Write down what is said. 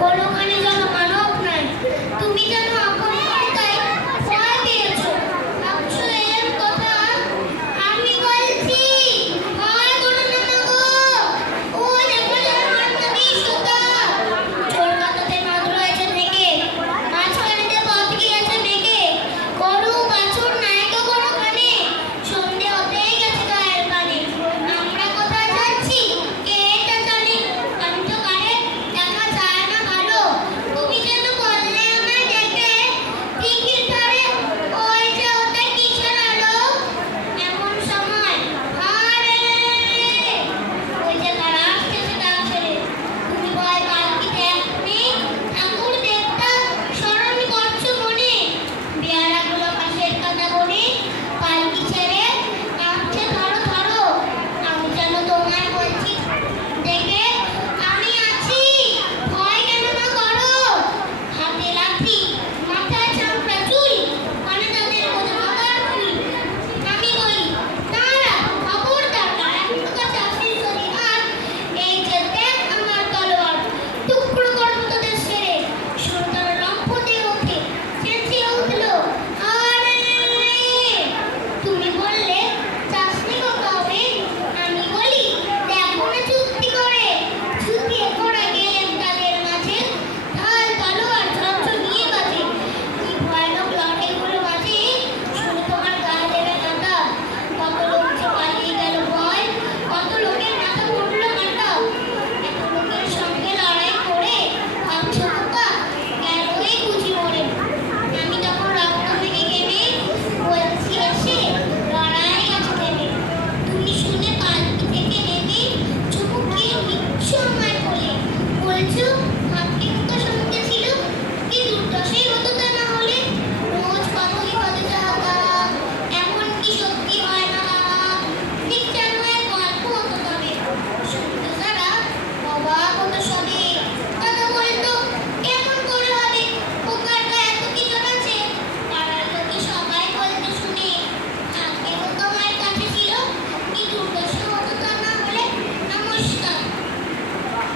কোনো